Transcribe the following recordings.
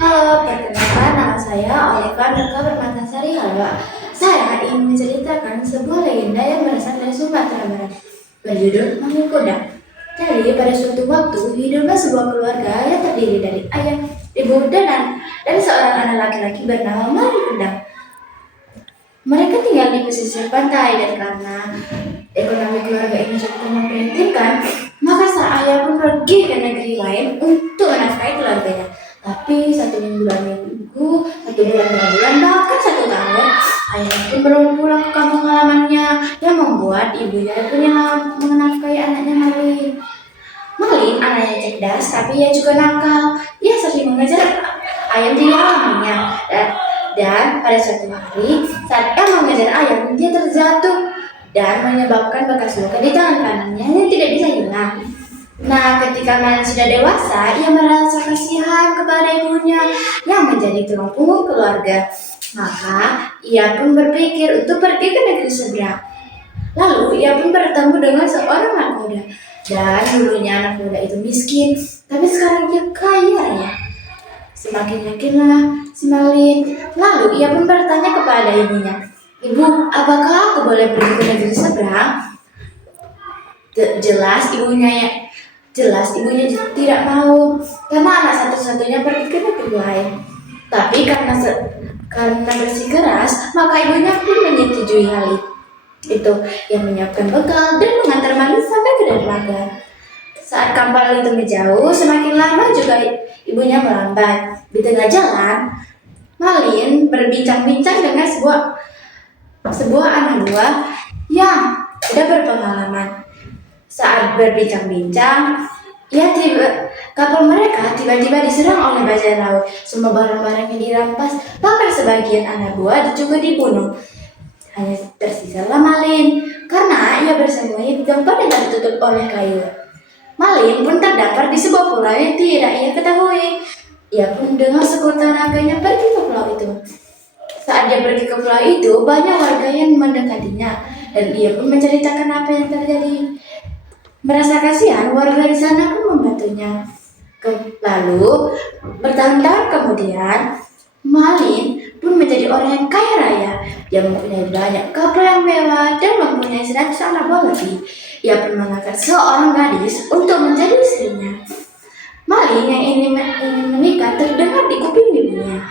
Halo, perkenalkan nama saya Oliver Nurka Permatasari Halwa. Saya ingin menceritakan sebuah legenda yang berasal dari Sumatera Barat, berjudul Mangil Kuda. Jadi, pada suatu waktu, hiduplah sebuah keluarga yang terdiri dari ayah, ibu, dan seorang anak laki-laki bernama Mangil Kuda. Mereka tinggal di pesisir pantai dan karena ekonomi keluarga ini cukup memprihatinkan, maka sang ayah pun pergi ke negeri lain untuk menafkahi keluarganya. Tapi satu minggu dua minggu, satu bulan dua bulan, bahkan satu tahun, ayah pun belum pulang ke kampung halamannya yang membuat ibunya pun yang menafkahi anaknya Malin. Malin anaknya cerdas, tapi ia juga nakal. Ia sering mengejar ayam di halamannya. Dan pada suatu hari, saat ia mengejar ayam, dia terjatuh dan menyebabkan bekas luka di tangan kanannya yang tidak bisa hilang. Nah, ketika Malin sudah dewasa, ia merasa kasihan kepada ibunya yang menjadi tulang punggung keluarga. Maka, ia pun berpikir untuk pergi ke negeri seberang. Lalu, ia pun bertemu dengan seorang anak muda. Dan dulunya anak muda itu miskin, tapi sekarang dia kaya raya. Semakin yakinlah si Malin. Lalu, ia pun bertanya kepada ibunya, "Ibu, apakah aku boleh pergi ke negeri seberang?" Jelas ibunya tidak mau karena anak satu-satunya pergi ke negeri lain. Tapi karena bersikeras, maka ibunya pun menyetujui hal itu yang menyiapkan bekal dan mengantar Malin sampai ke dermaga. Saat kapal itu menjauh, semakin lama juga ibunya melambat. Di tengah jalan, Malin berbincang-bincang dengan sebuah anak buah yang sudah berpengalaman. Saat berbincang-bincang, kapal mereka tiba-tiba diserang oleh bajak laut. Semua barang-barangnya dirampas, bahkan sebagian anak buah juga dibunuh. Hanya tersisalah Malin, karena ia bersembunyi di tempat yang tertutup oleh kayu. Malin pun terdampar di sebuah pulau yang tidak ia ketahui. Ia pun dengan sekuat tenaganya pergi ke pulau itu. Saat dia pergi ke pulau itu, banyak warga yang mendekatinya, dan ia pun menceritakan apa yang terjadi. Merasa kasihan, warga di sana pun membantunya. Lalu, bertahun-tahun kemudian, Malin pun menjadi orang yang kaya raya. Dia mempunyai banyak kapal yang mewah dan mempunyai 100 anak buah lebih. Ia pun mengangkat seorang gadis untuk menjadi istrinya. Malin yang ingin menikah terdengar di kuping ibunya.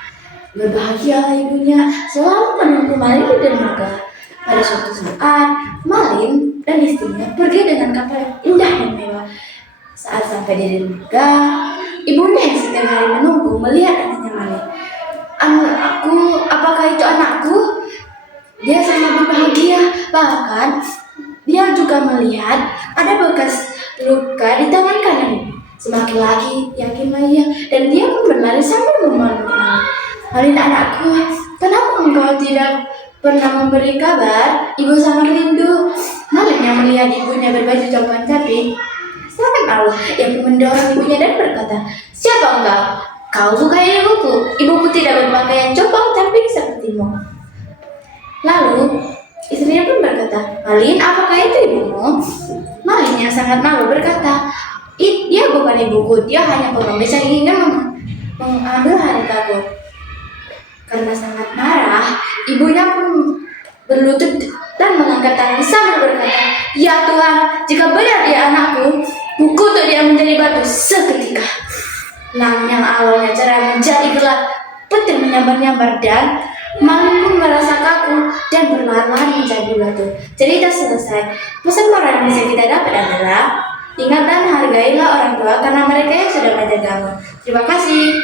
Berbahagialah ibunya selalu menunggu Malin di dermaga. Pada suatu saat, Malin dan istrinya pergi dengan kapal yang indah dan mewah. Saat sampai di dermaga, ibunya yang setiap hari menunggu melihat anaknya Malin. "Anakku, apakah itu anakku?" Dia sangat berbahagia. Bahkan, dia juga melihat ada bekas luka di tangan kanan. Semakin lagi yakinlah ia, dan dia pun berlari sambil memeluk Malin. "Malin anakku, kenapa engkau tidak pernah memberi kabar? Ibu sangat rindu." Malin yang melihat ibunya berbaju coklat capi sangat malu. Ia pun mendorong ibunya dan berkata, "Siapa engkau? Kau bukan ibuku. Ibuku tidak berpakaian coklat capi sepertimu." Lalu istrinya pun berkata, "Malin, apakah itu ibumu?" Malin yang sangat malu berkata, "Dia bukan ibuku. Dia hanya pengemis yang ingin mengambil hartaku." Karena sangat marah, ibunya pun berlutut dan mengangkat tangan sambil berkata, "Ya Tuhan, jika benar dia anakku, kukutuk dia menjadi batu seketika." Langit yang awalnya cerah menjadi gelap, petir menyambar-nyambar dan Malin pun merasa kaku dan perlahan-lahan menjadi batu. Cerita selesai. Pesan moral yang bisa kita dapat adalah, ingat dan hargailah orang tua karena mereka yang sudah menjagamu. Terima kasih.